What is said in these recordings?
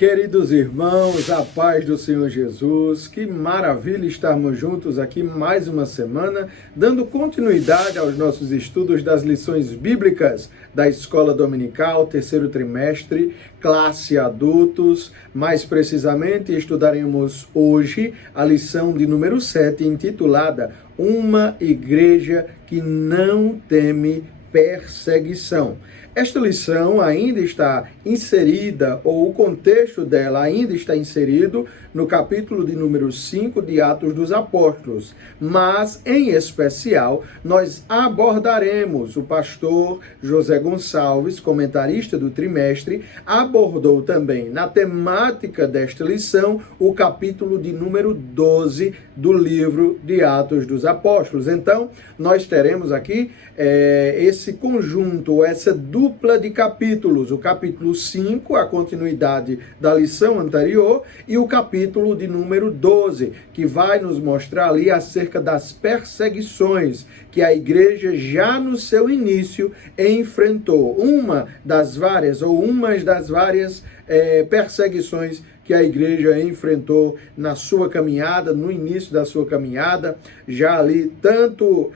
Queridos irmãos, a paz do Senhor Jesus, que maravilha estarmos juntos aqui mais uma semana, dando continuidade aos nossos estudos das lições bíblicas da Escola Dominical, terceiro trimestre, classe adultos. Mais precisamente, estudaremos hoje a lição de número 7, intitulada Uma Igreja que não teme perseguição. Esta lição ainda está inserida, ou o contexto dela ainda está inserido no capítulo de número 5 de Atos dos Apóstolos, mas, em especial, nós abordaremos, o pastor José Gonçalves, comentarista do trimestre, abordou também, na temática desta lição, o capítulo de número 12 do livro de Atos dos Apóstolos. Então, nós teremos aqui esse conjunto, essa dupla de capítulos, o capítulo 5, a continuidade da lição anterior, e o capítulo de número 12, que vai nos mostrar ali acerca das perseguições que a igreja já no seu início enfrentou. Umas das várias perseguições que a igreja enfrentou na sua caminhada, no início da sua caminhada, já ali tanto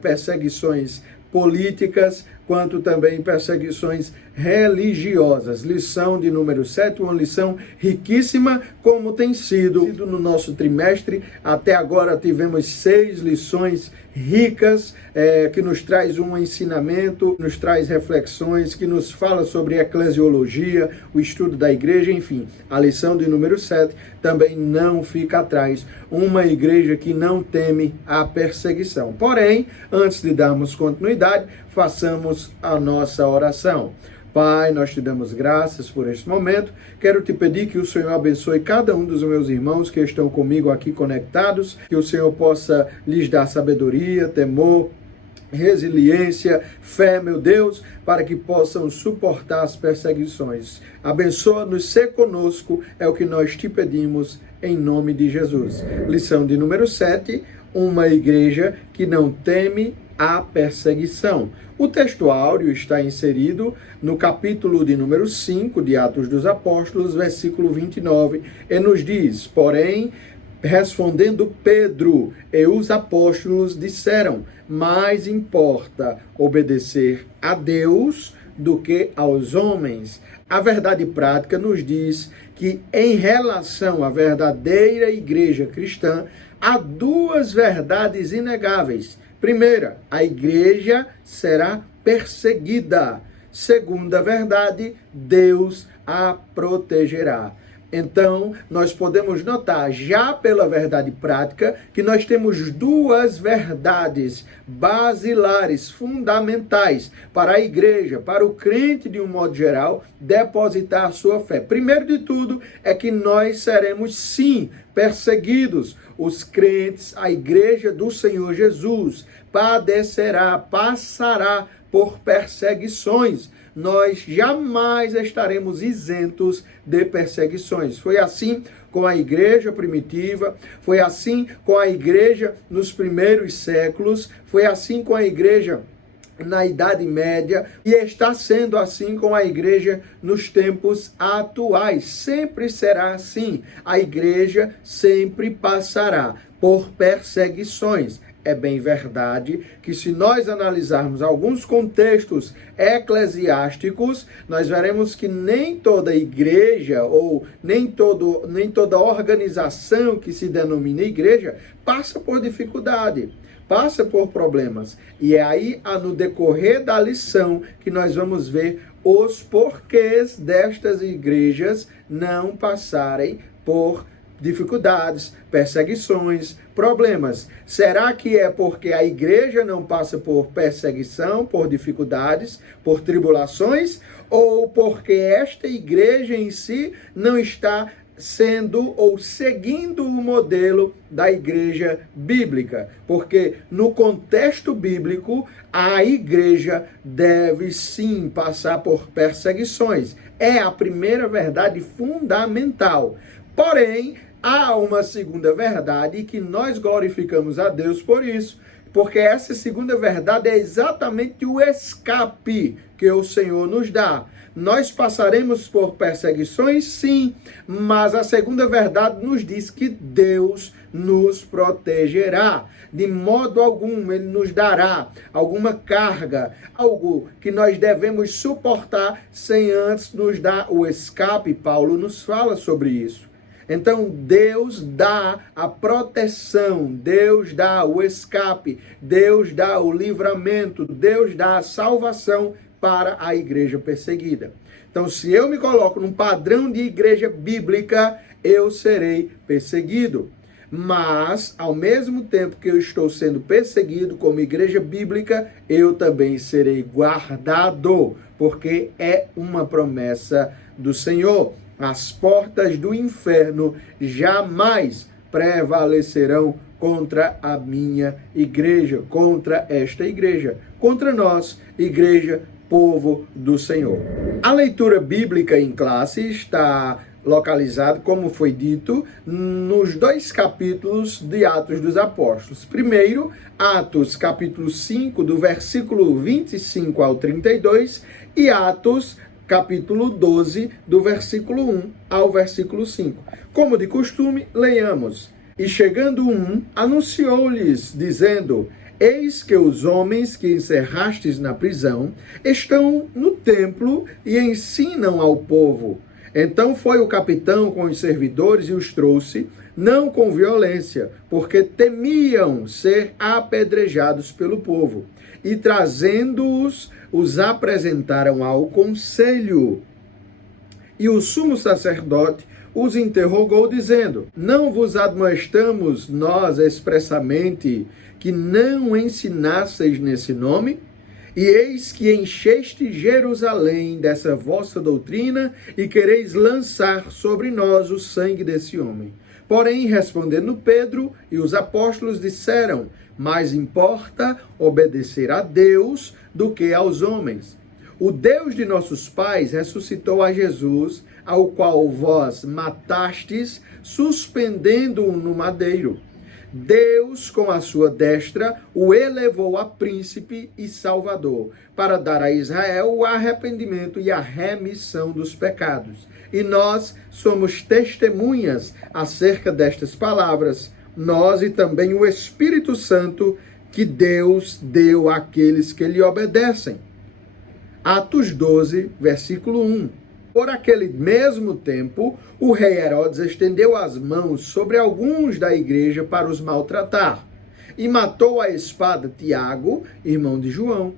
perseguições políticas, quanto também perseguições religiosas. Lição de número 7, uma lição riquíssima, como tem sido no nosso trimestre. Até agora tivemos 6 lições ricas, que nos traz um ensinamento, nos traz reflexões, que nos fala sobre eclesiologia, o estudo da igreja, enfim. A lição de número 7 também não fica atrás. Uma igreja que não teme a perseguição. Porém, antes de darmos continuidade, façamos a nossa oração. Pai, nós te damos graças por este momento. Quero te pedir que o Senhor abençoe cada um dos meus irmãos que estão comigo aqui conectados, que o Senhor possa lhes dar sabedoria, temor, resiliência, fé, meu Deus, para que possam suportar as perseguições. Abençoa-nos, ser conosco, é o que nós te pedimos, em nome de Jesus. Lição de número 7, uma igreja que não teme a perseguição. O texto áureo está inserido no capítulo de número 5 de Atos dos Apóstolos, versículo 29, e nos diz: porém, respondendo Pedro e os apóstolos disseram: mais importa obedecer a Deus do que aos homens. A verdade prática nos diz que, em relação à verdadeira igreja cristã, há 2 verdades inegáveis. Primeira, a igreja será perseguida. Segunda verdade, Deus a protegerá. Então, nós podemos notar, já pela verdade prática, que nós temos 2 verdades basilares, fundamentais, para a igreja, para o crente de um modo geral, depositar a sua fé. Primeiro de tudo, é que nós seremos, sim, perseguidos. Os crentes, a igreja do Senhor Jesus, passará por perseguições. Nós jamais estaremos isentos de perseguições. Foi assim com a igreja primitiva, foi assim com a igreja nos primeiros séculos, foi assim com a igreja na Idade Média, e está sendo assim com a igreja nos tempos atuais. Sempre será assim. A igreja sempre passará por perseguições. É bem verdade que, se nós analisarmos alguns contextos eclesiásticos, nós veremos que nem toda igreja ou nem toda organização que se denomina igreja passa por dificuldade, passa por problemas. E é aí, no decorrer da lição, que nós vamos ver os porquês destas igrejas não passarem por dificuldades, perseguições, problemas. Será que é porque a igreja não passa por perseguição, por dificuldades, por tribulações, ou porque esta igreja em si não está sendo ou seguindo o modelo da igreja bíblica? Porque no contexto bíblico, a igreja deve sim passar por perseguições. É a primeira verdade fundamental. Porém, há uma segunda verdade, que nós glorificamos a Deus por isso, Porque essa segunda verdade é exatamente o escape que o Senhor nos dá. Nós passaremos por perseguições, sim, mas a segunda verdade nos diz que Deus nos protegerá. De modo algum, Ele nos dará alguma carga, algo que nós devemos suportar sem antes nos dar o escape. Paulo nos fala sobre isso. Então, Deus dá a proteção, Deus dá o escape, Deus dá o livramento, Deus dá a salvação para a igreja perseguida. Então, se eu me coloco num padrão de igreja bíblica, eu serei perseguido. Mas, ao mesmo tempo que eu estou sendo perseguido como igreja bíblica, eu também serei guardado, porque é uma promessa do Senhor. As portas do inferno jamais prevalecerão contra a minha igreja, contra esta igreja, contra nós, igreja, povo do Senhor. A leitura bíblica em classe está localizada, como foi dito, nos 2 capítulos de Atos dos Apóstolos. Primeiro, Atos capítulo 5, do versículo 25 ao 32, e Atos capítulo 12, do versículo 1 ao versículo 5. Como de costume, leiamos. E chegando anunciou-lhes, dizendo: Eis que os homens que encerrastes na prisão estão no templo e ensinam ao povo. Então foi o capitão com os servidores e os trouxe, não com violência, porque temiam ser apedrejados pelo povo. E trazendo-os, os apresentaram ao conselho. E o sumo sacerdote os interrogou, dizendo: Não vos admoestamos nós expressamente que não ensinasseis nesse nome? E eis que encheste Jerusalém dessa vossa doutrina e quereis lançar sobre nós o sangue desse homem. Porém, respondendo Pedro e os apóstolos disseram: Mais importa obedecer a Deus do que aos homens. O Deus de nossos pais ressuscitou a Jesus, ao qual vós matastes, suspendendo-o no madeiro. Deus, com a sua destra, o elevou a príncipe e salvador, para dar a Israel o arrependimento e a remissão dos pecados. E nós somos testemunhas acerca destas palavras, nós e também o Espírito Santo que Deus deu àqueles que lhe obedecem. Atos 12, versículo 1. Por aquele mesmo tempo, o rei Herodes estendeu as mãos sobre alguns da igreja para os maltratar, e matou a espada Tiago, irmão de João.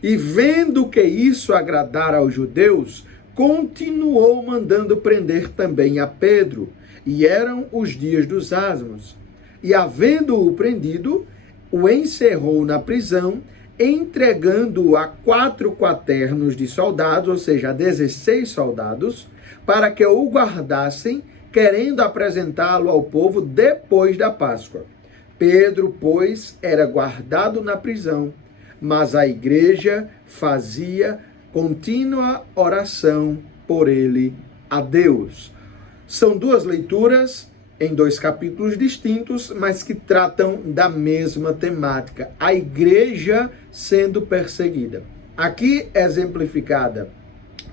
E vendo que isso agradara aos judeus, continuou mandando prender também a Pedro, e eram os dias dos asmos. E havendo-o prendido, o encerrou na prisão, entregando-o a 4 quaternos de soldados, ou seja, a 16 soldados, para que o guardassem, querendo apresentá-lo ao povo depois da Páscoa. Pedro, pois, era guardado na prisão, mas a igreja fazia contínua oração por ele a Deus. São 2 leituras em 2 capítulos distintos, mas que tratam da mesma temática, a igreja sendo perseguida. Aqui exemplificada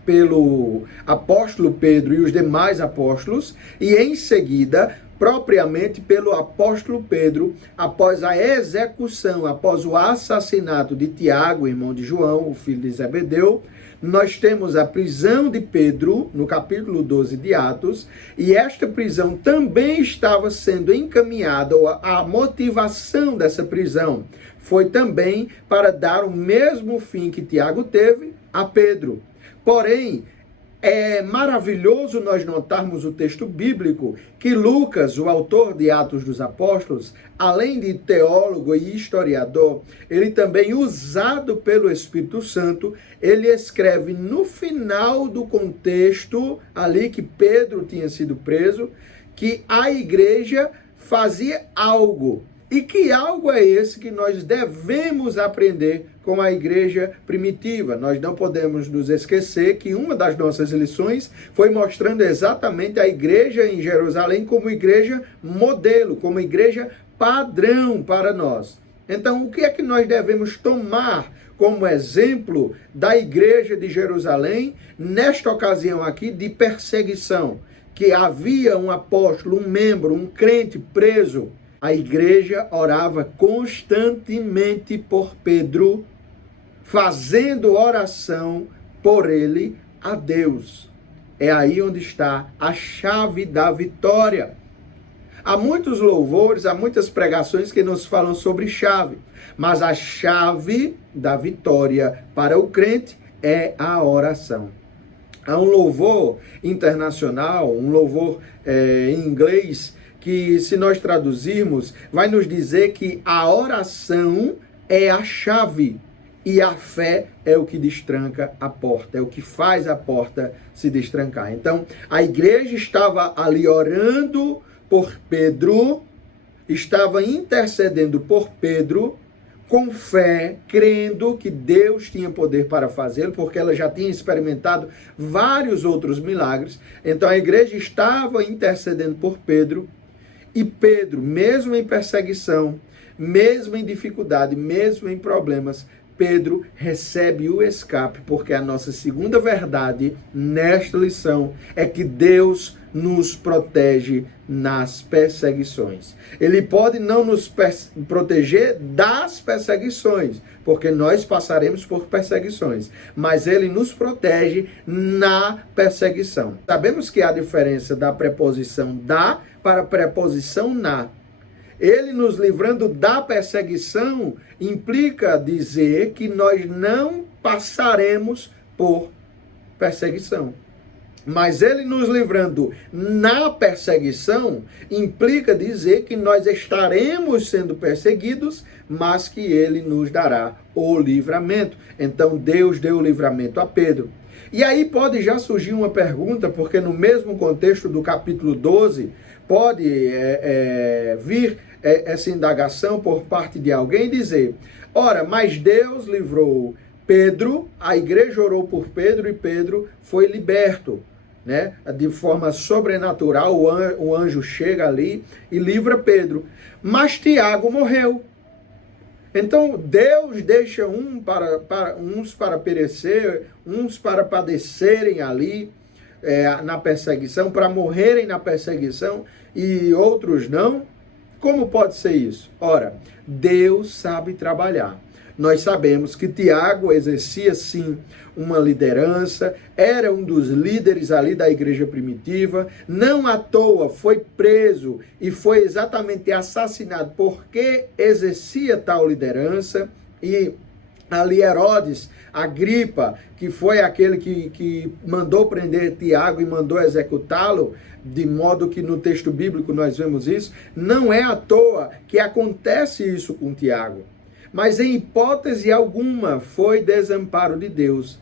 pelo apóstolo Pedro e os demais apóstolos, e em seguida, propriamente pelo apóstolo Pedro, após a execução, após o assassinato de Tiago, irmão de João, o filho de Zebedeu. Nós temos a prisão de Pedro, no capítulo 12 de Atos, e esta prisão também estava sendo encaminhada, a motivação dessa prisão foi também para dar o mesmo fim que Tiago teve a Pedro. Porém, é maravilhoso nós notarmos o texto bíblico que Lucas, o autor de Atos dos Apóstolos, além de teólogo e historiador, ele também, usado pelo Espírito Santo, ele escreve no final do contexto ali que Pedro tinha sido preso, que a igreja fazia algo. E que algo é esse que nós devemos aprender com a igreja primitiva? Nós não podemos nos esquecer que uma das nossas lições foi mostrando exatamente a igreja em Jerusalém como igreja modelo, como igreja padrão para nós. Então, o que é que nós devemos tomar como exemplo da igreja de Jerusalém, nesta ocasião aqui de perseguição? Que havia um apóstolo, um membro, um crente preso. A igreja orava constantemente por Pedro, fazendo oração por ele a Deus. É aí onde está a chave da vitória. Há muitos louvores, há muitas pregações que nos falam sobre chave, mas a chave da vitória para o crente é a oração. Há um louvor internacional, um louvor em inglês, que se nós traduzirmos, vai nos dizer que a oração é a chave e a fé é o que destranca a porta, é o que faz a porta se destrancar. Então, a igreja estava ali orando por Pedro, estava intercedendo por Pedro, com fé, crendo que Deus tinha poder para fazê-lo, porque ela já tinha experimentado vários outros milagres. Então a igreja estava intercedendo por Pedro, e Pedro, mesmo em perseguição, mesmo em dificuldade, mesmo em problemas, Pedro recebe o escape, porque a nossa segunda verdade nesta lição é que Deus nos protege nas perseguições. Ele pode não nos proteger das perseguições, porque nós passaremos por perseguições, mas ele nos protege na perseguição. Sabemos que há diferença da preposição da para a preposição na. Ele nos livrando da perseguição implica dizer que nós não passaremos por perseguição. Mas ele nos livrando na perseguição implica dizer que nós estaremos sendo perseguidos, mas que ele nos dará o livramento. Então Deus deu o livramento a Pedro. E aí pode já surgir uma pergunta, porque no mesmo contexto do capítulo 12, pode vir essa indagação por parte de alguém dizer: ora, mas Deus livrou Pedro, a igreja orou por Pedro e Pedro foi liberto, né? De forma sobrenatural, o anjo chega ali e livra Pedro. Mas Tiago morreu. Então Deus deixa uns para perecer, uns para padecerem ali na perseguição, para morrerem na perseguição, e outros não. Como pode ser isso? Ora, Deus sabe trabalhar. Nós sabemos que Tiago exercia sim uma liderança, era um dos líderes ali da igreja primitiva, não à toa foi preso e foi exatamente assassinado porque exercia tal liderança. E ali Herodes Agripa, que foi aquele que mandou prender Tiago e mandou executá-lo, de modo que no texto bíblico nós vemos isso, não é à toa que acontece isso com Tiago. Mas em hipótese alguma foi desamparo de Deus.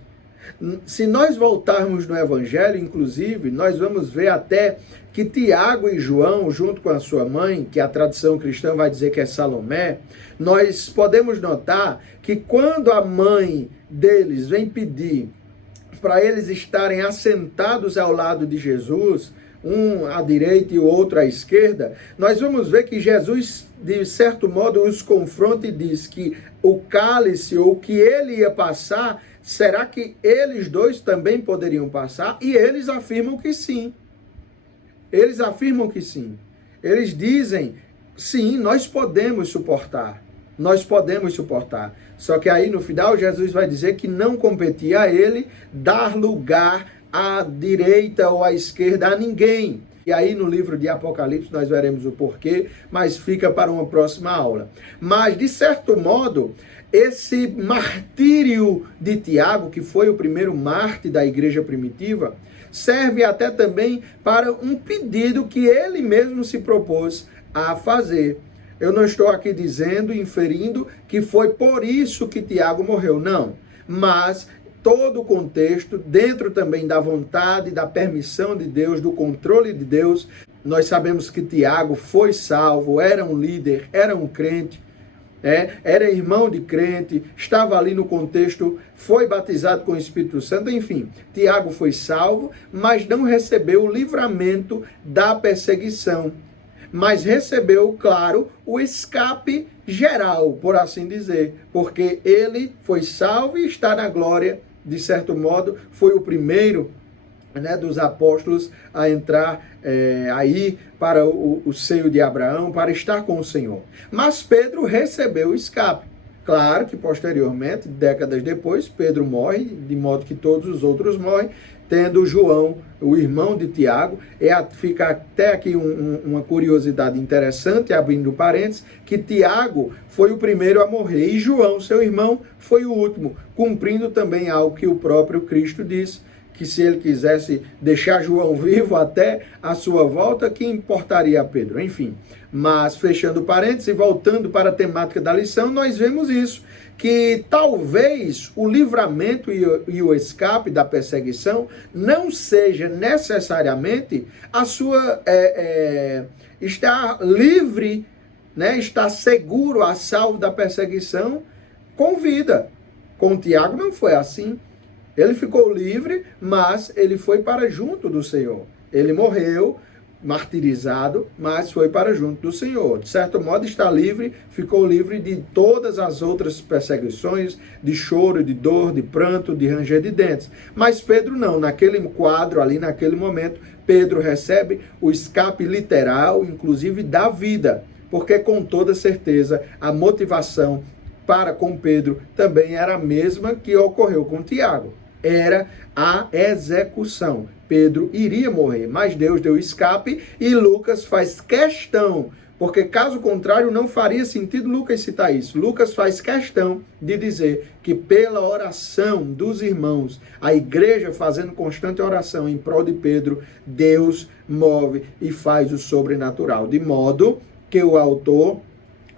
Se nós voltarmos no Evangelho, inclusive, nós vamos ver até que Tiago e João, junto com a sua mãe, que a tradição cristã vai dizer que é Salomé, nós podemos notar que quando a mãe deles vem pedir para eles estarem assentados ao lado de Jesus, um à direita e o outro à esquerda, nós vamos ver que Jesus, de certo modo, os confronta e diz que o cálice ou o que ele ia passar, será que eles dois também poderiam passar? E eles afirmam que sim. Eles afirmam que sim. Eles dizem, sim, nós podemos suportar. Nós podemos suportar. Só que aí no final Jesus vai dizer que não competia a ele dar lugar à direita ou à esquerda a ninguém. E aí no livro de Apocalipse nós veremos o porquê, mas fica para uma próxima aula. Mas de certo modo, esse martírio de Tiago, que foi o primeiro mártir da igreja primitiva, serve até também para um pedido que ele mesmo se propôs a fazer. Eu não estou aqui dizendo, inferindo, que foi por isso que Tiago morreu, não. Mas todo o contexto, dentro também da vontade, da permissão de Deus, do controle de Deus, nós sabemos que Tiago foi salvo, era um líder, era um crente, era irmão de crente, estava ali no contexto, foi batizado com o Espírito Santo, enfim. Tiago foi salvo, mas não recebeu o livramento da perseguição. mas recebeu, claro, o escape geral, por assim dizer, porque ele foi salvo e está na glória, de certo modo, foi o primeiro, né, dos apóstolos a entrar aí para o seio de Abraão, para estar com o Senhor. Mas Pedro recebeu o escape. Claro que posteriormente, décadas depois, Pedro morre, de modo que todos os outros morrem, tendo João, o irmão de Tiago. Fica até aqui uma curiosidade interessante, abrindo parênteses, que Tiago foi o primeiro a morrer e João, seu irmão, foi o último, cumprindo também algo que o próprio Cristo disse, que se ele quisesse deixar João vivo até a sua volta, que importaria a Pedro? Enfim, mas fechando parênteses e voltando para a temática da lição, nós vemos isso, que talvez o livramento e o escape da perseguição não seja necessariamente a sua estar livre, né, estar seguro, a salvo da perseguição com vida. Com Tiago não foi assim. Ele ficou livre, mas ele foi para junto do Senhor. Ele morreu, martirizado, mas foi para junto do Senhor. De certo modo, está livre, ficou livre de todas as outras perseguições, de choro, de dor, de pranto, de ranger de dentes. Mas Pedro não. Naquele quadro ali, naquele momento, Pedro recebe o escape literal, inclusive da vida, porque com toda certeza a motivação para com Pedro também era a mesma que ocorreu com Tiago. Era a execução. Pedro iria morrer, mas Deus deu escape e Lucas faz questão, porque caso contrário não faria sentido Lucas citar isso. Lucas faz questão de dizer que pela oração dos irmãos, a igreja fazendo constante oração em prol de Pedro, Deus move e faz o sobrenatural, de modo que o autor,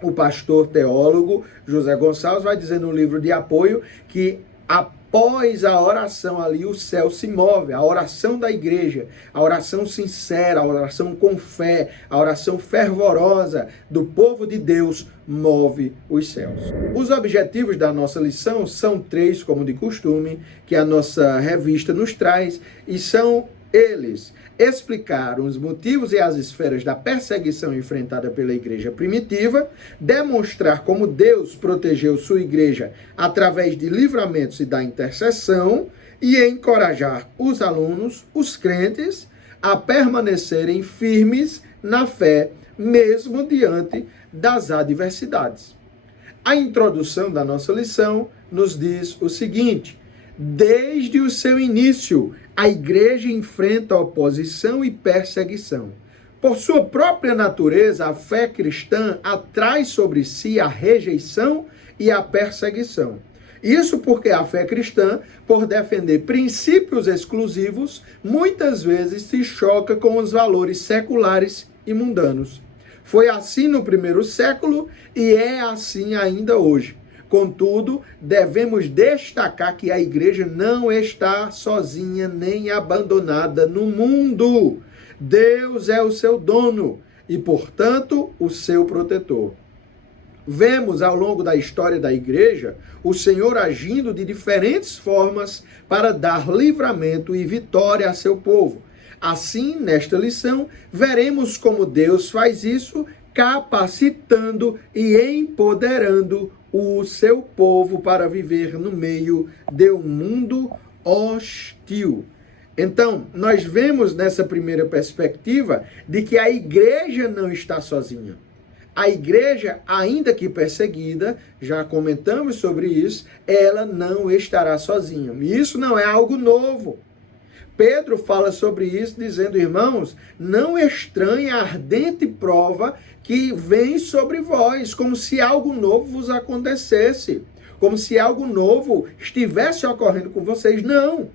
o pastor teólogo José Gonçalves, vai dizer no livro de apoio que após a oração ali, o céu se move, a oração da igreja, a oração sincera, a oração com fé, a oração fervorosa do povo de Deus move os céus. Os objetivos da nossa lição são 3, como de costume, que a nossa revista nos traz, e são eles: explicar os motivos e as esferas da perseguição enfrentada pela igreja primitiva, demonstrar como Deus protegeu sua igreja através de livramentos e da intercessão, e encorajar os alunos, os crentes, a permanecerem firmes na fé, mesmo diante das adversidades. A introdução da nossa lição nos diz o seguinte: desde o seu início, a igreja enfrenta oposição e perseguição. Por sua própria natureza, a fé cristã atrai sobre si a rejeição e a perseguição. Isso porque a fé cristã, por defender princípios exclusivos, muitas vezes se choca com os valores seculares e mundanos. Foi assim no primeiro século e é assim ainda hoje. Contudo, devemos destacar que a igreja não está sozinha nem abandonada no mundo. Deus é o seu dono e, portanto, o seu protetor. Vemos ao longo da história da igreja o Senhor agindo de diferentes formas para dar livramento e vitória a seu povo. Assim, nesta lição, veremos como Deus faz isso, capacitando e empoderando o seu povo para viver no meio de um mundo hostil. Então, nós vemos nessa primeira perspectiva de que a igreja não está sozinha. A igreja, ainda que perseguida, já comentamos sobre isso, ela não estará sozinha. E isso não é algo novo. Pedro fala sobre isso dizendo: irmãos, não estranhe a ardente prova que vem sobre vós, como se algo novo vos acontecesse, como se algo novo estivesse ocorrendo com vocês. Não.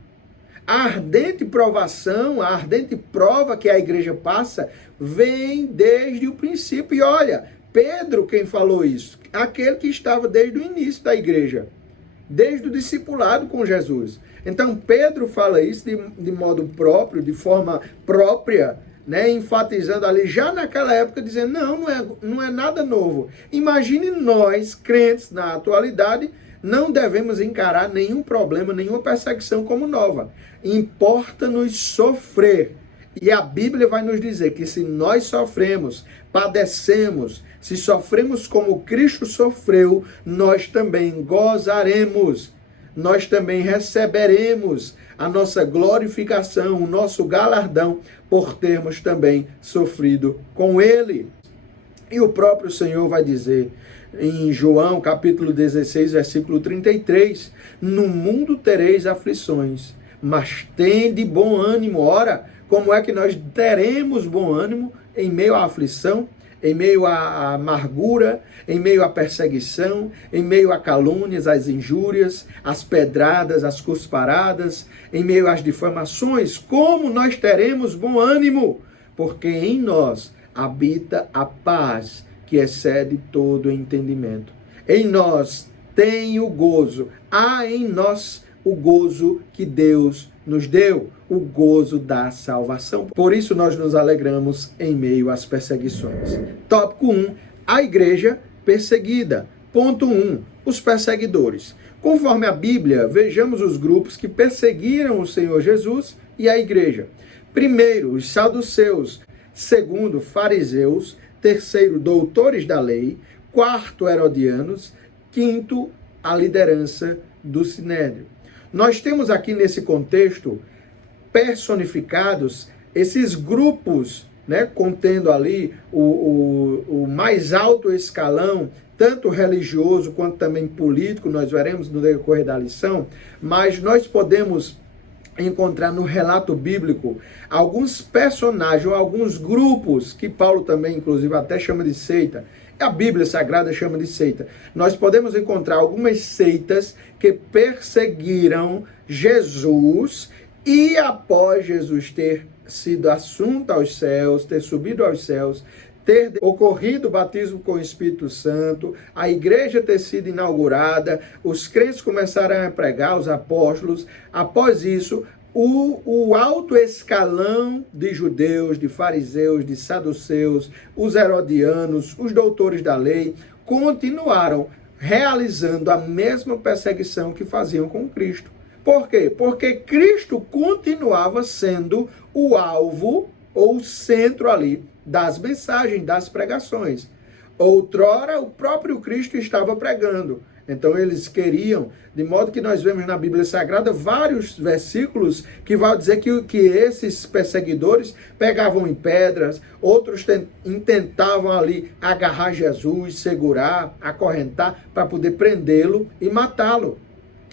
A ardente provação, a ardente prova que a igreja passa, vem desde o princípio. E olha, Pedro, quem falou isso? Aquele que estava desde o início da igreja, desde o discipulado com Jesus. Então, Pedro fala isso de modo próprio, de forma própria, né, enfatizando ali, já naquela época, dizendo, não é nada novo. Imagine nós, crentes na atualidade, não devemos encarar nenhum problema, nenhuma perseguição como nova. Importa-nos sofrer E a Bíblia vai nos dizer que se nós sofremos, padecemos, se sofremos como Cristo sofreu, nós também gozaremos, nós também receberemos a nossa glorificação, o nosso galardão, por termos também sofrido com Ele. E o próprio Senhor vai dizer em João capítulo 16, versículo 33, no mundo tereis aflições, mas tende bom ânimo. Ora, como é que nós teremos bom ânimo em meio à aflição, em meio à amargura, em meio à perseguição, em meio a calúnias, às injúrias, às pedradas, às cusparadas, em meio às difamações? Como nós teremos bom ânimo? Porque em nós habita a paz que excede todo entendimento. Em nós tem o gozo, há em nós o gozo que Deus nos deu, o gozo da salvação. Por isso nós nos alegramos em meio às perseguições. Tópico 1, a igreja perseguida. Ponto 1, os perseguidores. Conforme a Bíblia, vejamos os grupos que perseguiram o Senhor Jesus e a igreja. Primeiro, os saduceus. Segundo, fariseus. Terceiro, doutores da lei. Quarto, herodianos. Quinto, a liderança do sinédrio. Nós temos aqui nesse contexto personificados esses grupos, né, contendo ali o mais alto escalão, tanto religioso quanto também político, nós veremos no decorrer da lição, mas nós podemos encontrar no relato bíblico alguns personagens, ou alguns grupos, que Paulo também, inclusive, até chama de seita. A Bíblia Sagrada chama de seita. Nós podemos encontrar algumas seitas que perseguiram Jesus e após Jesus ter sido assunto aos céus, ter subido aos céus, ter ocorrido o batismo com o Espírito Santo, a igreja ter sido inaugurada, os crentes começaram a pregar, os apóstolos. Após isso, o alto escalão de judeus, de fariseus, de saduceus, os herodianos, os doutores da lei, continuaram realizando a mesma perseguição que faziam com Cristo. Por quê? Porque Cristo continuava sendo o alvo ou o centro ali das mensagens, das pregações. Outrora, o próprio Cristo estava pregando. Então eles queriam, de modo que nós vemos na Bíblia Sagrada vários versículos que vão dizer que esses perseguidores pegavam em pedras, outros intentavam ali agarrar Jesus, segurar, acorrentar, para poder prendê-lo e matá-lo.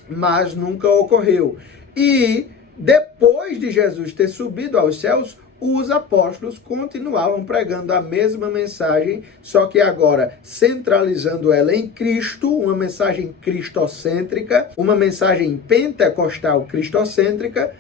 Mas nunca ocorreu. E depois de Jesus ter subido aos céus, os apóstolos continuavam pregando a mesma mensagem, só que agora centralizando ela em Cristo, uma mensagem cristocêntrica, uma mensagem pentecostal cristocêntrica,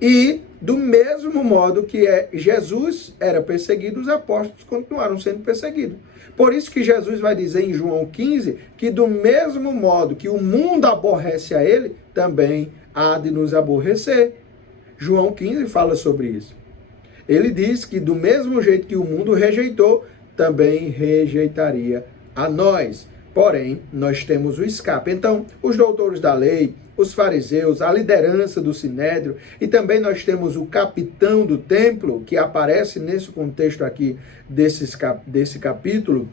e do mesmo modo que Jesus era perseguido, os apóstolos continuaram sendo perseguidos. Por isso que Jesus vai dizer em João 15 que do mesmo modo que o mundo aborrece a ele, também há de nos aborrecer. João 15 fala sobre isso. Ele diz que do mesmo jeito que o mundo rejeitou, também rejeitaria a nós. Porém, nós temos o escape. Então, os doutores da lei, os fariseus, a liderança do sinédrio, e também nós temos o capitão do templo, que aparece nesse contexto aqui desse capítulo.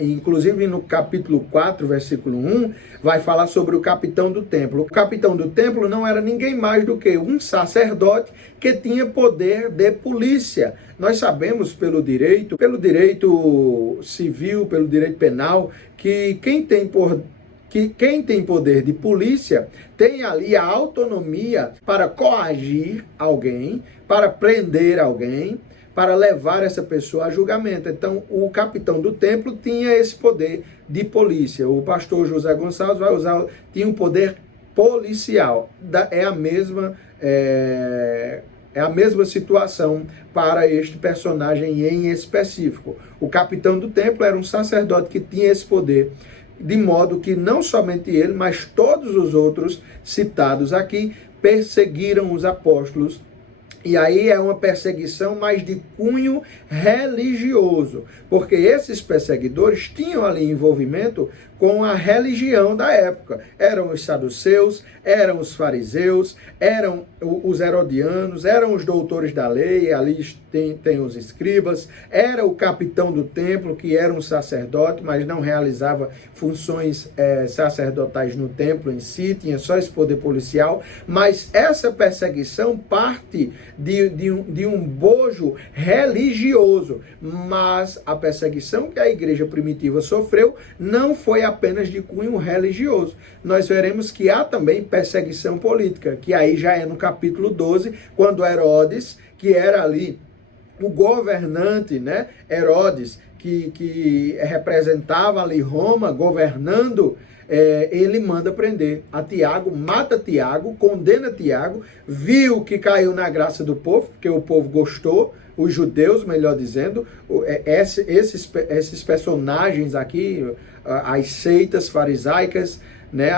Inclusive no capítulo 4, versículo 1, vai falar sobre o capitão do templo. O capitão do templo não era ninguém mais do que um sacerdote que tinha poder de polícia. Nós sabemos pelo direito civil, pelo direito penal, que quem tem poder de polícia tem ali a autonomia para coagir alguém, para prender alguém, para levar essa pessoa a julgamento. Então, o capitão do templo tinha esse poder de polícia. O pastor José Gonçalves tinha um poder policial. É a mesma situação para este personagem em específico. O capitão do templo era um sacerdote que tinha esse poder, de modo que não somente ele, mas todos os outros citados aqui perseguiram os apóstolos E aí é uma perseguição mais de cunho religioso, porque esses perseguidores tinham ali envolvimento com a religião da época. Eram os saduceus, eram os fariseus, eram os herodianos, eram os doutores da lei, ali tem os escribas, era o capitão do templo, que era um sacerdote, mas não realizava funções sacerdotais no templo em si, tinha só esse poder policial. Mas essa perseguição parte de um bojo religioso, mas a perseguição que a igreja primitiva sofreu não foi apenas de cunho religioso. Nós veremos que há também perseguição política, que aí já é no capítulo 12, quando Herodes, que era ali o governante, né, Herodes, que representava ali Roma, governando, ele manda prender a Tiago, mata Tiago, condena Tiago, viu que caiu na graça do povo, porque o povo gostou, os judeus, melhor dizendo, esses personagens aqui, as seitas farisaicas, né,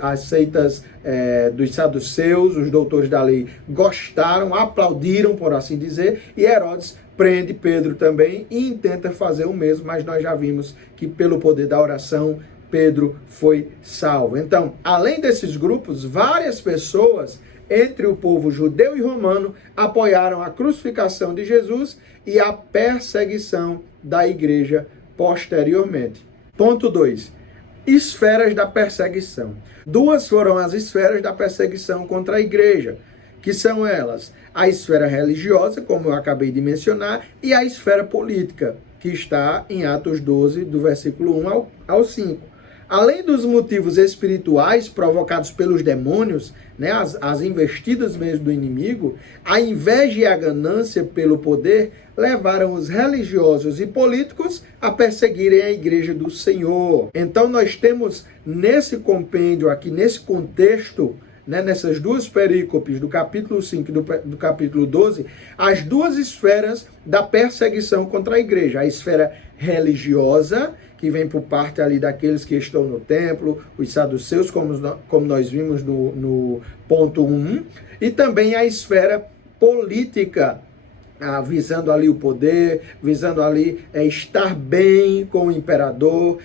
as seitas dos saduceus, os doutores da lei, gostaram, aplaudiram, por assim dizer, e Herodes prende Pedro também e intenta fazer o mesmo, mas nós já vimos que pelo poder da oração, Pedro foi salvo. Então, além desses grupos, várias pessoas entre o povo judeu e romano apoiaram a crucificação de Jesus e a perseguição da igreja posteriormente. Ponto 2. Esferas da perseguição. Duas foram as esferas da perseguição contra a igreja, que são elas: a esfera religiosa, como eu acabei de mencionar, e a esfera política, que está em Atos 12, do versículo 1 ao 5. Além dos motivos espirituais provocados pelos demônios, né, as investidas mesmo do inimigo, a inveja e a ganância pelo poder levaram os religiosos e políticos a perseguirem a igreja do Senhor. Então nós temos nesse compêndio aqui, nesse contexto, né, nessas duas perícopes do capítulo 5 e do capítulo 12, as duas esferas da perseguição contra a igreja. A esfera religiosa, que vem por parte ali daqueles que estão no templo, os saduceus, como nós vimos no ponto 1, e também a esfera política, visando ali o poder, visando ali estar bem com o imperador,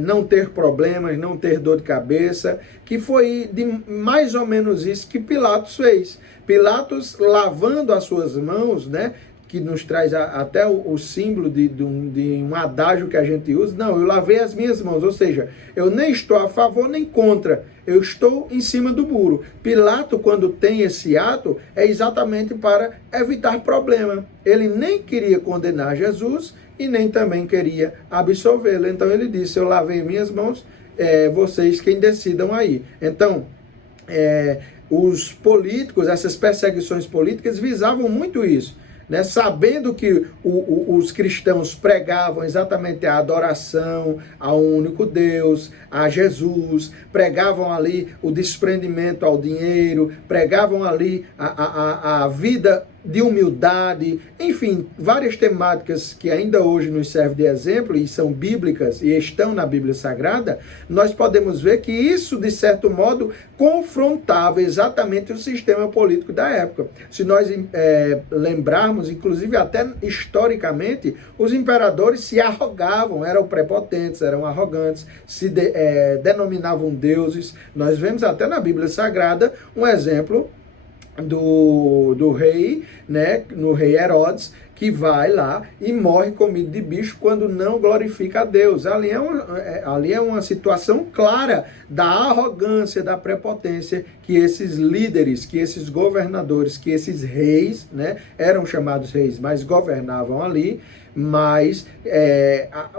não ter problemas, não ter dor de cabeça, que foi de mais ou menos isso que Pilatos fez. Pilatos, lavando as suas mãos, né, que nos traz até o símbolo de um adágio que a gente usa. Não, eu lavei as minhas mãos, ou seja, eu nem estou a favor nem contra, eu estou em cima do muro. Pilato, quando tem esse ato, é exatamente para evitar problema. Ele nem queria condenar Jesus e nem também queria absolvê-lo. Então ele disse: eu lavei minhas mãos, vocês quem decidam aí. Então, os políticos, essas perseguições políticas visavam muito isso, né? Sabendo que os cristãos pregavam exatamente a adoração ao único Deus, a Jesus, pregavam ali o desprendimento ao dinheiro, pregavam ali a vida de humildade, enfim, várias temáticas que ainda hoje nos servem de exemplo e são bíblicas e estão na Bíblia Sagrada. Nós podemos ver que isso, de certo modo, confrontava exatamente o sistema político da época. Se nós lembrarmos, inclusive até historicamente, os imperadores se arrogavam, eram prepotentes, eram arrogantes, se denominavam deuses. Nós vemos até na Bíblia Sagrada um exemplo do rei, né, no rei Herodes, que vai lá e morre comido de bicho quando não glorifica a Deus. Ali é uma situação clara da arrogância, da prepotência que esses líderes, que esses governadores, que esses reis, né, eram chamados reis, mas governavam ali, mas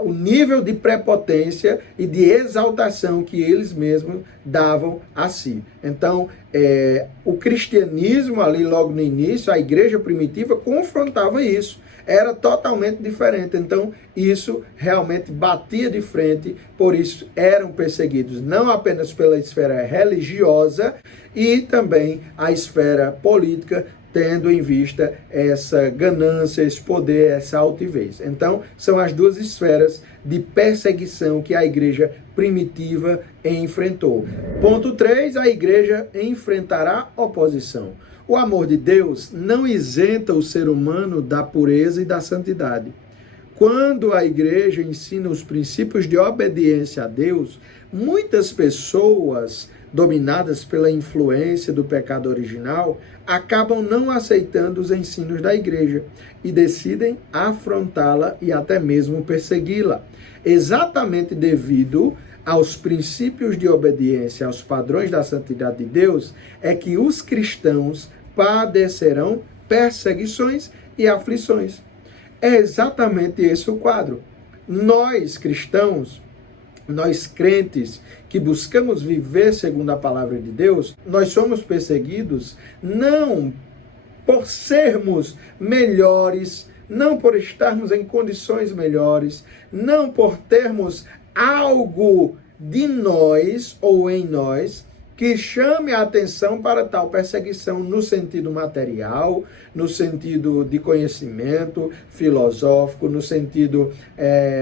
o nível de prepotência e de exaltação que eles mesmos davam a si. Então, o cristianismo ali logo no início, a igreja primitiva confrontava isso. Era totalmente diferente. Então, isso realmente batia de frente, por isso eram perseguidos, não apenas pela esfera religiosa, e também a esfera política tendo em vista essa ganância, esse poder, essa altivez. Então, são as duas esferas de perseguição que a igreja primitiva enfrentou. Ponto 3, a igreja enfrentará oposição. O amor de Deus não isenta o ser humano da pureza e da santidade. Quando a igreja ensina os princípios de obediência a Deus, muitas pessoas dominadas pela influência do pecado original, acabam não aceitando os ensinos da igreja e decidem afrontá-la e até mesmo persegui-la. Exatamente devido aos princípios de obediência aos padrões da santidade de Deus, é que os cristãos padecerão perseguições e aflições. É exatamente esse o quadro. Nós, cristãos, nós crentes que buscamos viver segundo a palavra de Deus, nós somos perseguidos não por sermos melhores, não por estarmos em condições melhores, não por termos algo de nós ou em nós que chame a atenção para tal perseguição no sentido material, no sentido de conhecimento filosófico, no sentido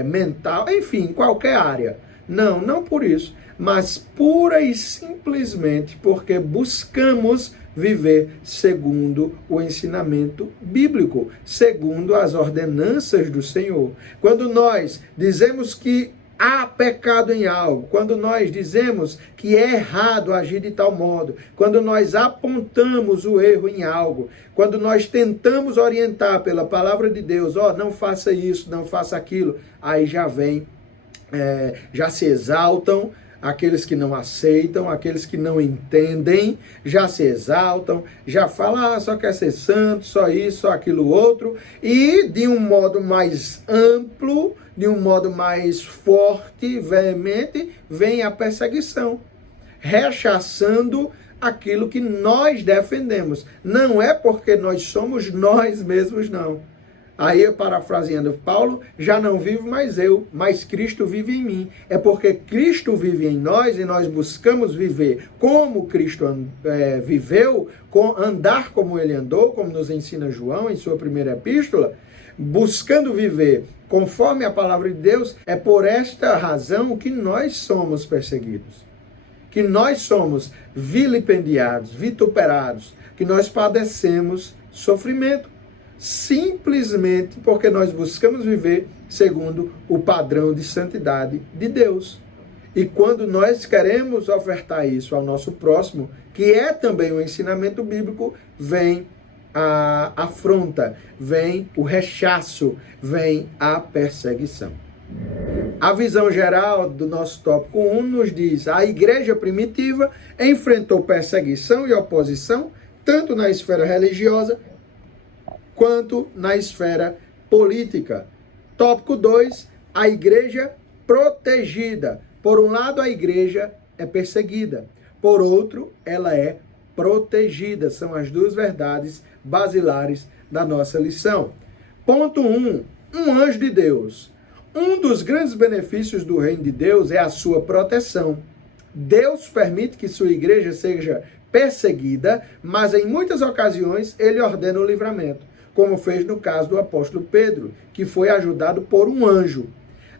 mental, enfim, qualquer área. Não, não por isso, mas pura e simplesmente porque buscamos viver segundo o ensinamento bíblico, segundo as ordenanças do Senhor. Quando nós dizemos que há pecado em algo, quando nós dizemos que é errado agir de tal modo, quando nós apontamos o erro em algo, quando nós tentamos orientar pela palavra de Deus, não faça isso, não faça aquilo, aí já vem, já se exaltam aqueles que não aceitam, aqueles que não entendem, já se exaltam, já falam, só quer ser santo, só isso, só aquilo outro, e de um modo mais amplo, de um modo mais forte, veemente, vem a perseguição, rechaçando aquilo que nós defendemos. Não é porque nós somos nós mesmos, não. Aí, parafraseando Paulo, já não vivo mais eu, mas Cristo vive em mim. É porque Cristo vive em nós e nós buscamos viver como Cristo viveu, andar como ele andou, como nos ensina João em sua primeira epístola, buscando viver conforme a palavra de Deus. É por esta razão que nós somos perseguidos, que nós somos vilipendiados, vituperados, que nós padecemos sofrimento. Simplesmente porque nós buscamos viver segundo o padrão de santidade de Deus. E quando nós queremos ofertar isso ao nosso próximo, que é também o ensinamento bíblico, vem a afronta, vem o rechaço, vem a perseguição. A visão geral do nosso tópico 1 nos diz: a igreja primitiva enfrentou perseguição e oposição, tanto na esfera religiosa, quanto na esfera política. Tópico 2, a igreja protegida. Por um lado, a igreja é perseguida. Por outro, ela é protegida. São as duas verdades basilares da nossa lição. Ponto 1, um anjo de Deus. Um dos grandes benefícios do reino de Deus é a sua proteção. Deus permite que sua igreja seja perseguida, mas em muitas ocasiões ele ordena o livramento, como fez no caso do apóstolo Pedro, que foi ajudado por um anjo.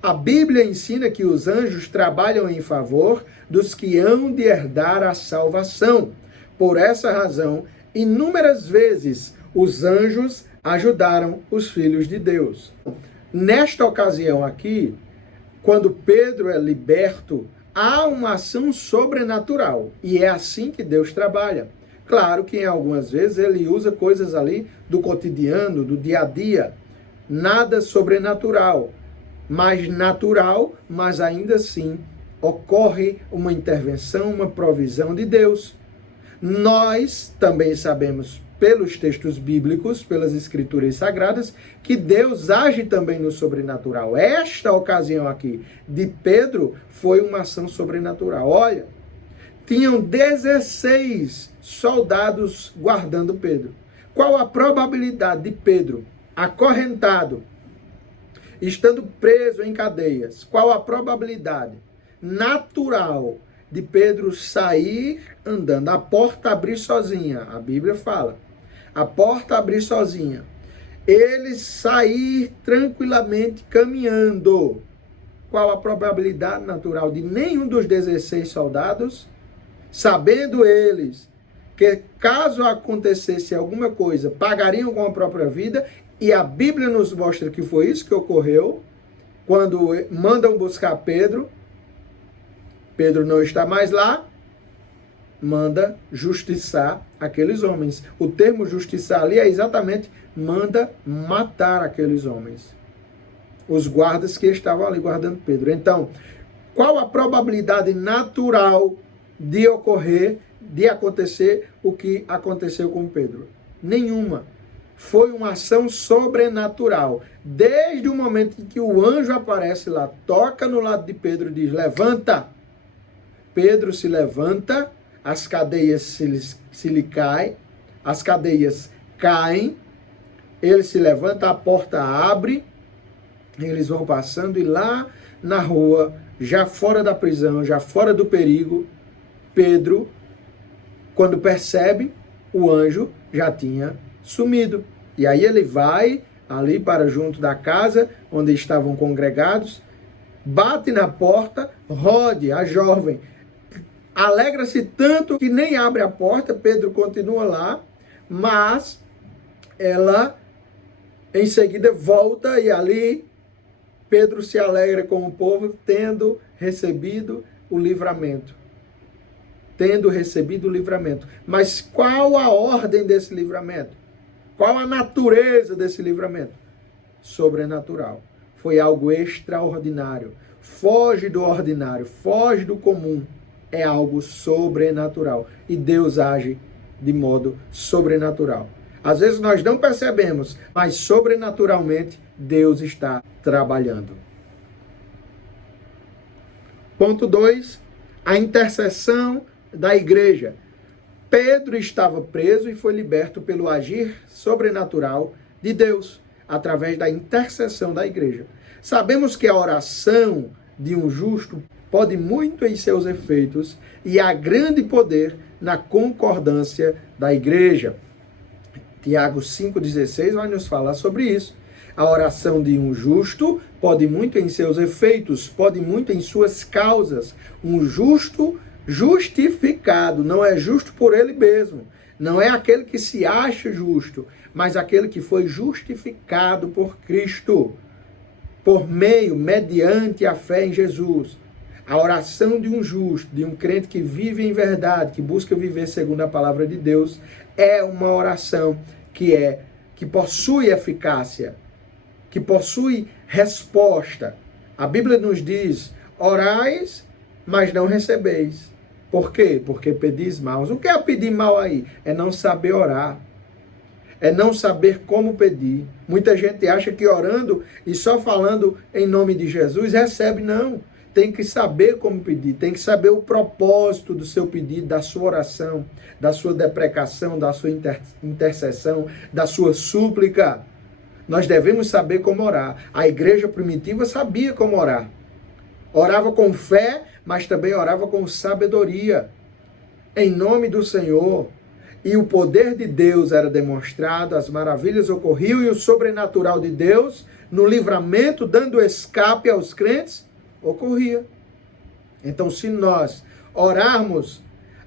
A Bíblia ensina que os anjos trabalham em favor dos que hão de herdar a salvação. Por essa razão, inúmeras vezes os anjos ajudaram os filhos de Deus. Nesta ocasião aqui, quando Pedro é liberto, há uma ação sobrenatural, e é assim que Deus trabalha. Claro que em algumas vezes ele usa coisas ali do cotidiano, do dia a dia, nada sobrenatural, mas natural, mas ainda assim ocorre uma intervenção, uma provisão de Deus. Nós também sabemos pelos textos bíblicos, pelas escrituras sagradas, que Deus age também no sobrenatural. Esta ocasião aqui de Pedro foi uma ação sobrenatural. Olha, tinham 16 soldados guardando Pedro. Qual a probabilidade de Pedro, acorrentado, estando preso em cadeias, qual a probabilidade natural de Pedro sair andando, a porta abrir sozinha? A Bíblia fala. a porta abrir sozinha, ele sair tranquilamente caminhando, qual a probabilidade natural de nenhum dos 16 soldados, sabendo eles que caso acontecesse alguma coisa, pagariam com a própria vida, e a Bíblia nos mostra que foi isso que ocorreu, quando mandam buscar Pedro, Pedro não está mais lá, manda justiçar aqueles homens. O termo justiçar ali é exatamente manda matar aqueles homens. Os guardas que estavam ali guardando Pedro. Então, qual a probabilidade natural de ocorrer, de acontecer o que aconteceu com Pedro? Nenhuma. Foi uma ação sobrenatural. Desde o momento em que o anjo aparece lá, toca no lado de Pedro e diz, levanta. Pedro se levanta, as cadeias se lhe caem, as cadeias caem, ele se levanta, a porta abre, eles vão passando e lá na rua, já fora da prisão, já fora do perigo, Pedro, quando percebe, o anjo já tinha sumido. E aí ele vai ali para junto da casa onde estavam congregados, bate na porta, Rode, a jovem, alegra-se tanto que nem abre a porta, Pedro continua lá, mas ela em seguida volta e ali Pedro se alegra com o povo tendo recebido o livramento. Tendo recebido o livramento. Mas qual a ordem desse livramento? Qual a natureza desse livramento? Sobrenatural. Foi algo extraordinário. Foge do ordinário, foge do comum. É algo sobrenatural. E Deus age de modo sobrenatural. Às vezes nós não percebemos, mas sobrenaturalmente Deus está trabalhando. Ponto 2. A intercessão da igreja. Pedro estava preso e foi liberto pelo agir sobrenatural de Deus, através da intercessão da igreja. Sabemos que a oração de um justo pode muito em seus efeitos e há grande poder na concordância da igreja. Tiago 5,16 vai nos falar sobre isso. A oração de um justo pode muito em seus efeitos, pode muito em suas causas. Um justo justificado, não é justo por ele mesmo, não é aquele que se acha justo, mas aquele que foi justificado por Cristo, por meio, mediante a fé em Jesus. A oração de um justo, de um crente que vive em verdade, que busca viver segundo a palavra de Deus, é uma oração que possui eficácia, que possui resposta. A Bíblia nos diz, orais, mas não recebeis. Por quê? Porque pedis mal. O que é pedir mal aí? É não saber orar. É não saber como pedir. Muita gente acha que orando e só falando em nome de Jesus recebe. Não. Tem que saber como pedir. Tem que saber o propósito do seu pedido, da sua oração, da sua deprecação, da sua intercessão, da sua súplica. Nós devemos saber como orar. A igreja primitiva sabia como orar. Orava com fé, mas também orava com sabedoria, em nome do Senhor. E o poder de Deus era demonstrado, as maravilhas ocorriam e o sobrenatural de Deus, no livramento, dando escape aos crentes, ocorria. Então, se nós orarmos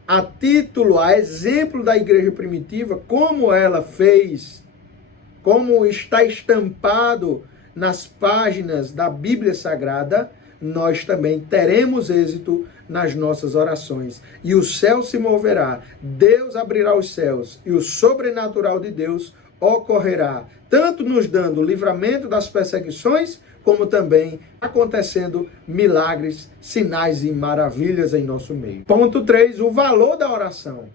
a título, a exemplo da igreja primitiva, como ela fez, como está estampado nas páginas da Bíblia Sagrada, nós também teremos êxito nas nossas orações. E o céu se moverá, Deus abrirá os céus e o sobrenatural de Deus ocorrerá, tanto nos dando livramento das perseguições, como também acontecendo milagres, sinais e maravilhas em nosso meio. Ponto 3, o valor da oração.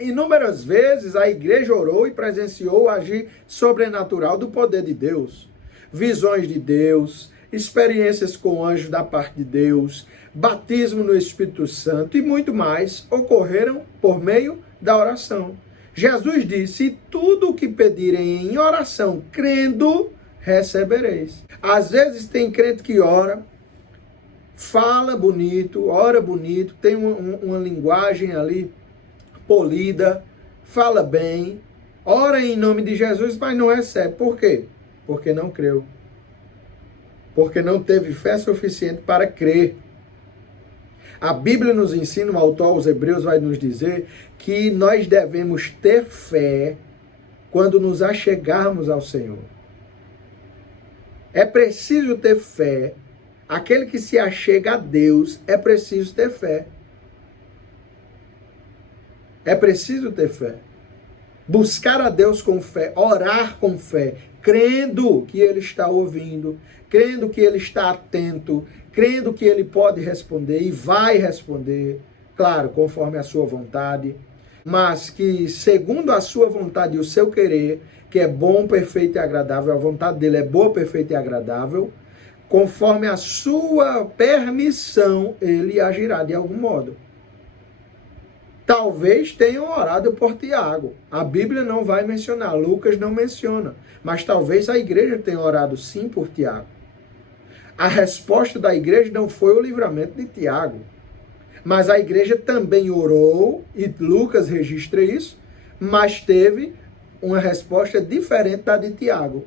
Inúmeras vezes a igreja orou e presenciou o agir sobrenatural do poder de Deus. Visões de Deus, experiências com anjos da parte de Deus, batismo no Espírito Santo e muito mais ocorreram por meio da oração. Jesus disse, tudo o que pedirem em oração, crendo, recebereis. Às vezes tem crente que ora, fala bonito, ora bonito, tem uma linguagem ali polida, fala bem, ora em nome de Jesus, mas não recebe. Por quê? Porque não creu. Porque não teve fé suficiente para crer. A Bíblia nos ensina, o autor aos Hebreus vai nos dizer que nós devemos ter fé quando nos achegarmos ao Senhor. É preciso ter fé. Aquele que se achega a Deus, é preciso ter fé. É preciso ter fé. Buscar a Deus com fé, orar com fé, crendo que Ele está ouvindo, crendo que Ele está atento, crendo que Ele pode responder e vai responder, claro, conforme a sua vontade, mas que segundo a sua vontade e o seu querer, que é bom, perfeito e agradável, a vontade dele é boa, perfeita e agradável, conforme a sua permissão, Ele agirá de algum modo. Talvez tenham orado por Tiago. A Bíblia não vai mencionar, Lucas não menciona. Mas talvez a igreja tenha orado sim por Tiago. A resposta da igreja não foi o livramento de Tiago. Mas a igreja também orou, e Lucas registra isso, mas teve uma resposta diferente da de Tiago.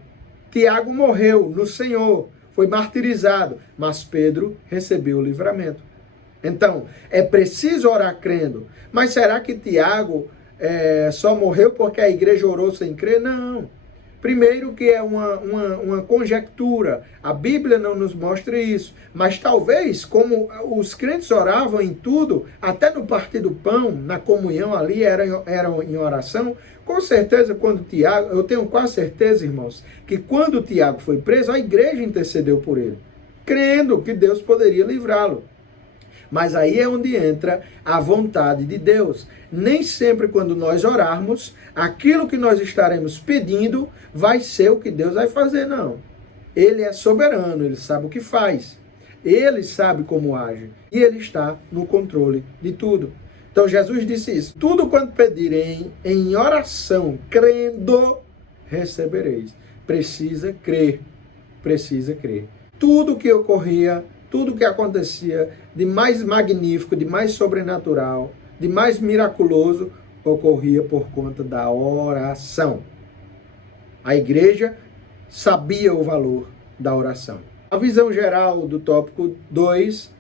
Tiago morreu no Senhor, foi martirizado, mas Pedro recebeu o livramento. Então, é preciso orar crendo. Mas será que Tiago só morreu porque a igreja orou sem crer? Não. Primeiro que é uma conjectura. A Bíblia não nos mostra isso. Mas talvez, como os crentes oravam em tudo, até no partir do pão, na comunhão ali, eram em oração, com certeza quando Tiago, eu tenho quase certeza, irmãos, que quando Tiago foi preso, a igreja intercedeu por ele, crendo que Deus poderia livrá-lo. Mas aí é onde entra a vontade de Deus. Nem sempre quando nós orarmos, aquilo que nós estaremos pedindo vai ser o que Deus vai fazer, não. Ele é soberano, ele sabe o que faz. Ele sabe como age. E ele está no controle de tudo. Então Jesus disse isso. Tudo quanto pedirem em oração, crendo, recebereis. Precisa crer. Precisa crer. Tudo que ocorria, tudo que acontecia de mais magnífico, de mais sobrenatural, de mais miraculoso, ocorria por conta da oração. A igreja sabia o valor da oração. A visão geral do tópico 2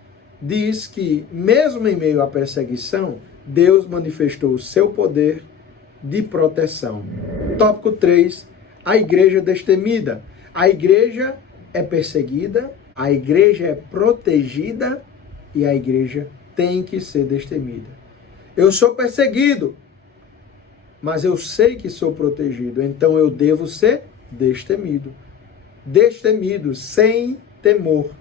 diz que, mesmo em meio à perseguição, Deus manifestou o seu poder de proteção. Tópico 3, a igreja destemida. A igreja é perseguida, a igreja é protegida e a igreja tem que ser destemida. Eu sou perseguido, mas eu sei que sou protegido, então eu devo ser destemido. Destemido, sem temor.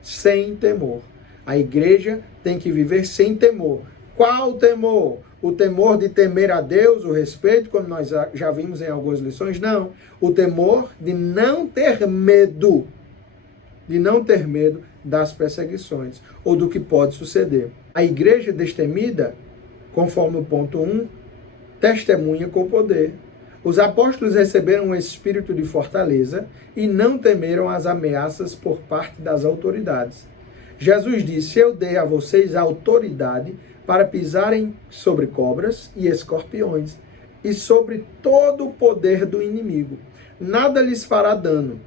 Sem temor. A igreja tem que viver sem temor. Qual temor? O temor de temer a Deus, o respeito, como nós já vimos em algumas lições? Não. O temor de não ter medo. De não ter medo das perseguições ou do que pode suceder. A igreja destemida, conforme o ponto 1, testemunha com poder. Os apóstolos receberam um espírito de fortaleza e não temeram as ameaças por parte das autoridades. Jesus disse: eu dei a vocês a autoridade para pisarem sobre cobras e escorpiões e sobre todo o poder do inimigo. Nada lhes fará dano.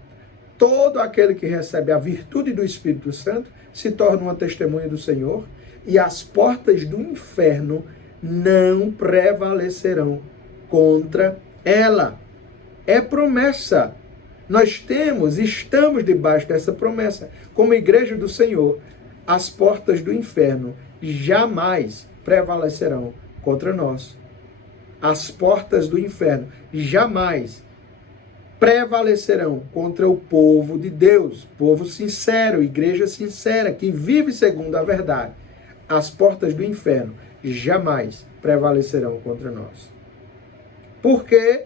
Todo aquele que recebe a virtude do Espírito Santo se torna uma testemunha do Senhor e as portas do inferno não prevalecerão contra ela. É promessa. Nós estamos debaixo dessa promessa. Como igreja do Senhor, as portas do inferno jamais prevalecerão contra nós. As portas do inferno jamais prevalecerão contra o povo de Deus, povo sincero, igreja sincera, que vive segundo a verdade. As portas do inferno jamais prevalecerão contra nós. Porque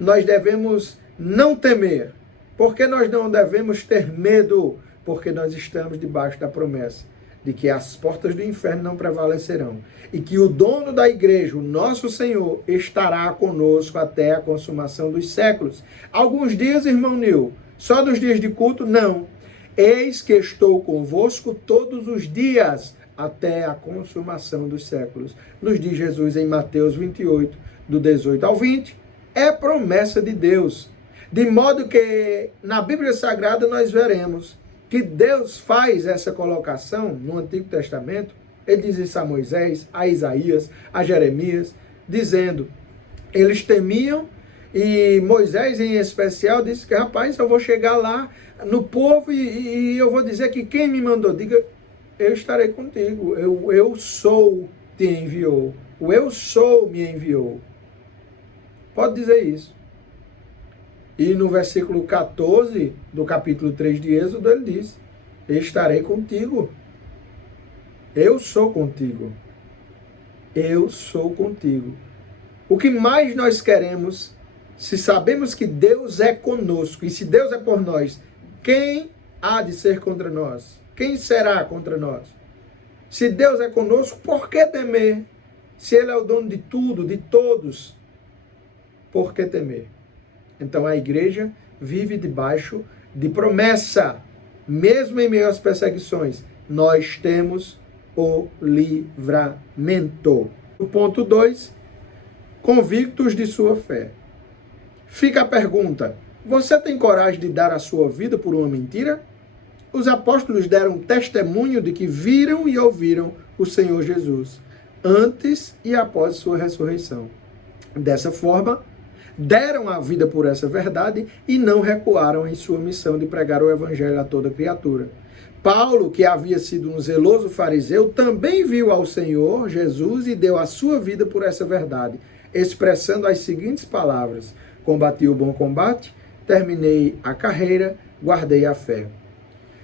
nós devemos não temer? Porque nós não devemos ter medo? Porque nós estamos debaixo da promessa de que as portas do inferno não prevalecerão e que o dono da igreja, o nosso Senhor, estará conosco até a consumação dos séculos. Alguns dias, irmão Nil, só dos dias de culto? Não. Eis que estou convosco todos os dias até a consumação dos séculos. Nos diz Jesus em Mateus 28, do 18 ao 20, é promessa de Deus. De modo que na Bíblia Sagrada nós veremos que Deus faz essa colocação no Antigo Testamento. Ele diz isso a Moisés, a Isaías, a Jeremias, dizendo, eles temiam, e Moisés em especial disse que, rapaz, eu vou chegar lá no povo e eu vou dizer que quem me mandou, diga, eu estarei contigo, eu sou te enviou, o eu sou me enviou. Pode dizer isso. E no versículo 14 do capítulo 3 de Êxodo, ele diz, estarei contigo. Eu sou contigo. Eu sou contigo. O que mais nós queremos, se sabemos que Deus é conosco, e se Deus é por nós, quem há de ser contra nós? Quem será contra nós? Se Deus é conosco, por que temer? Se Ele é o dono de tudo, de todos, por que temer? Então a igreja vive debaixo de promessa. Mesmo em meio às perseguições, nós temos o livramento. O ponto 2, convictos de sua fé. Fica a pergunta, você tem coragem de dar a sua vida por uma mentira? Os apóstolos deram testemunho de que viram e ouviram o Senhor Jesus, antes e após sua ressurreição. Dessa forma, deram a vida por essa verdade e não recuaram em sua missão de pregar o evangelho a toda criatura. Paulo, que havia sido um zeloso fariseu, também viu ao Senhor Jesus e deu a sua vida por essa verdade, expressando as seguintes palavras: combati o bom combate, terminei a carreira, guardei a fé.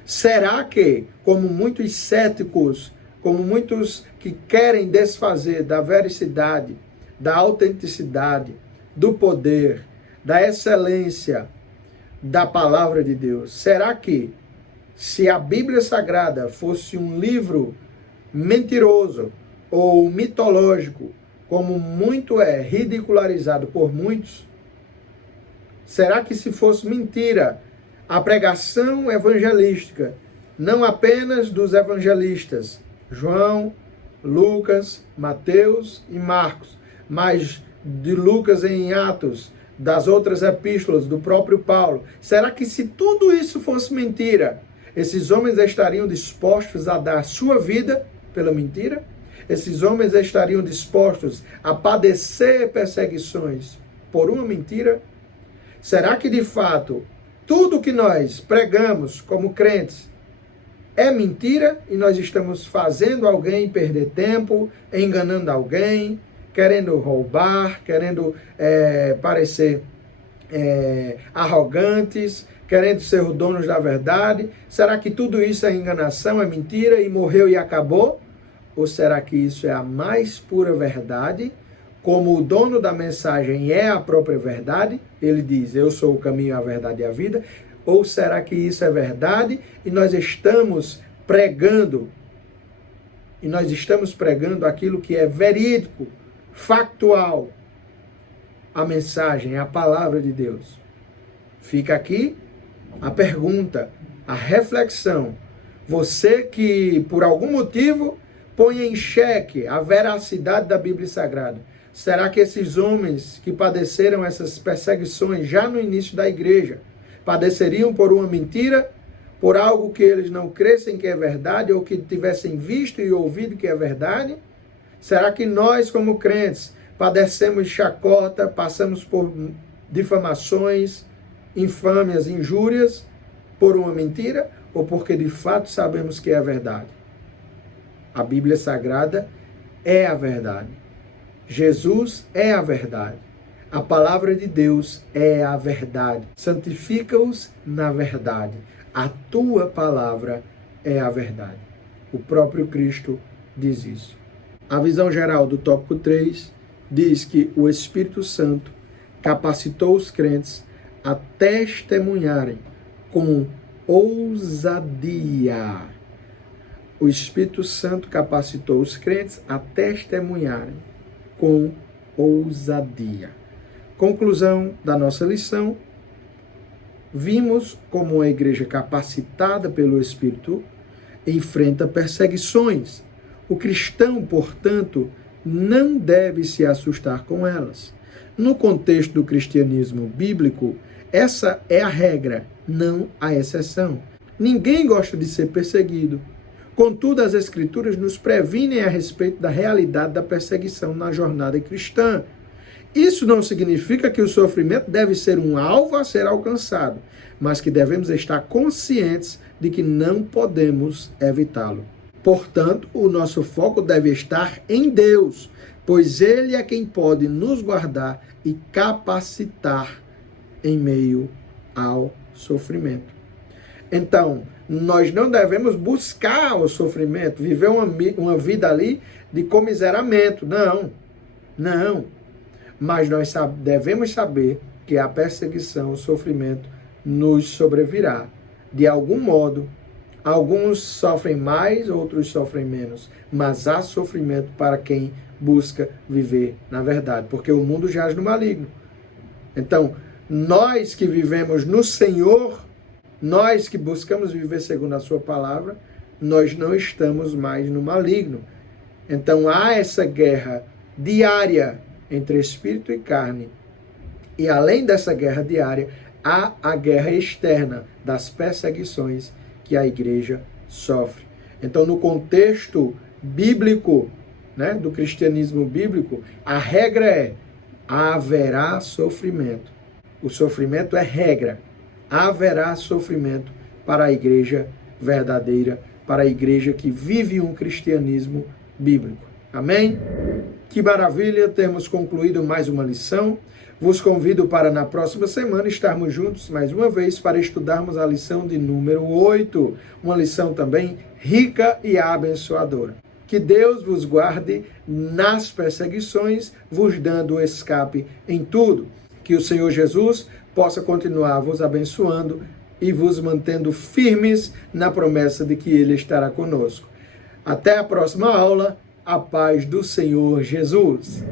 Será que, como muitos céticos, como muitos que querem desfazer da veracidade, da autenticidade, do poder, da excelência da palavra de Deus, será que, se a Bíblia Sagrada fosse um livro mentiroso ou mitológico, como muito é ridicularizado por muitos, será que se fosse mentira a pregação evangelística, não apenas dos evangelistas João, Lucas, Mateus e Marcos, mas de Lucas em Atos, das outras epístolas do próprio Paulo, será que se tudo isso fosse mentira, esses homens estariam dispostos a dar sua vida pela mentira? Esses homens estariam dispostos a padecer perseguições por uma mentira? Será que de fato tudo que nós pregamos como crentes é mentira e nós estamos fazendo alguém perder tempo, enganando alguém, querendo roubar, querendo parecer arrogantes, querendo ser os donos da verdade? Será que tudo isso é enganação, é mentira e morreu e acabou? Ou será que isso é a mais pura verdade? Como o dono da mensagem é a própria verdade, ele diz, eu sou o caminho, a verdade e a vida. Ou será que isso é verdade e nós estamos pregando aquilo que é verídico, factual, a mensagem, a palavra de Deus? Fica aqui a pergunta, a reflexão. Você que, por algum motivo, põe em xeque a veracidade da Bíblia Sagrada, será que esses homens que padeceram essas perseguições já no início da igreja, padeceriam por uma mentira, por algo que eles não crescem que é verdade, ou que tivessem visto e ouvido que é verdade? Será que nós, como crentes, padecemos chacota, passamos por difamações, infâmias, injúrias, por uma mentira, ou porque de fato sabemos que é a verdade? A Bíblia Sagrada é a verdade. Jesus é a verdade. A palavra de Deus é a verdade. Santifica-os na verdade. A tua palavra é a verdade. O próprio Cristo diz isso. A visão geral do tópico 3 diz que o Espírito Santo capacitou os crentes a testemunharem com ousadia. O Espírito Santo capacitou os crentes a testemunharem com ousadia. Conclusão da nossa lição: vimos como a igreja capacitada pelo Espírito enfrenta perseguições. O cristão, portanto, não deve se assustar com elas. No contexto do cristianismo bíblico, essa é a regra, não a exceção. Ninguém gosta de ser perseguido. Contudo, as Escrituras nos previnem a respeito da realidade da perseguição na jornada cristã. Isso não significa que o sofrimento deve ser um alvo a ser alcançado, mas que devemos estar conscientes de que não podemos evitá-lo. Portanto, o nosso foco deve estar em Deus, pois Ele é quem pode nos guardar e capacitar em meio ao sofrimento. Então, nós não devemos buscar o sofrimento, viver uma vida ali de comiseramento. Não. Mas nós devemos saber que a perseguição, o sofrimento, nos sobrevirá. De algum modo, alguns sofrem mais, outros sofrem menos. Mas há sofrimento para quem busca viver na verdade, porque o mundo jaz no maligno. Então, nós que vivemos no Senhor, nós que buscamos viver segundo a sua palavra, nós não estamos mais no maligno. Então há essa guerra diária entre espírito e carne. E além dessa guerra diária, há a guerra externa das perseguições que a igreja sofre. Então, no contexto bíblico, do cristianismo bíblico, a regra é: haverá sofrimento. O sofrimento é regra. Haverá sofrimento para a igreja verdadeira, para a igreja que vive um cristianismo bíblico. Amém? Que maravilha termos concluído mais uma lição. Vos convido para na próxima semana estarmos juntos mais uma vez para estudarmos a lição de número 8, uma lição também rica e abençoadora. Que Deus vos guarde nas perseguições, vos dando escape em tudo. Que o Senhor Jesus possa continuar vos abençoando e vos mantendo firmes na promessa de que Ele estará conosco. Até a próxima aula. A paz do Senhor Jesus.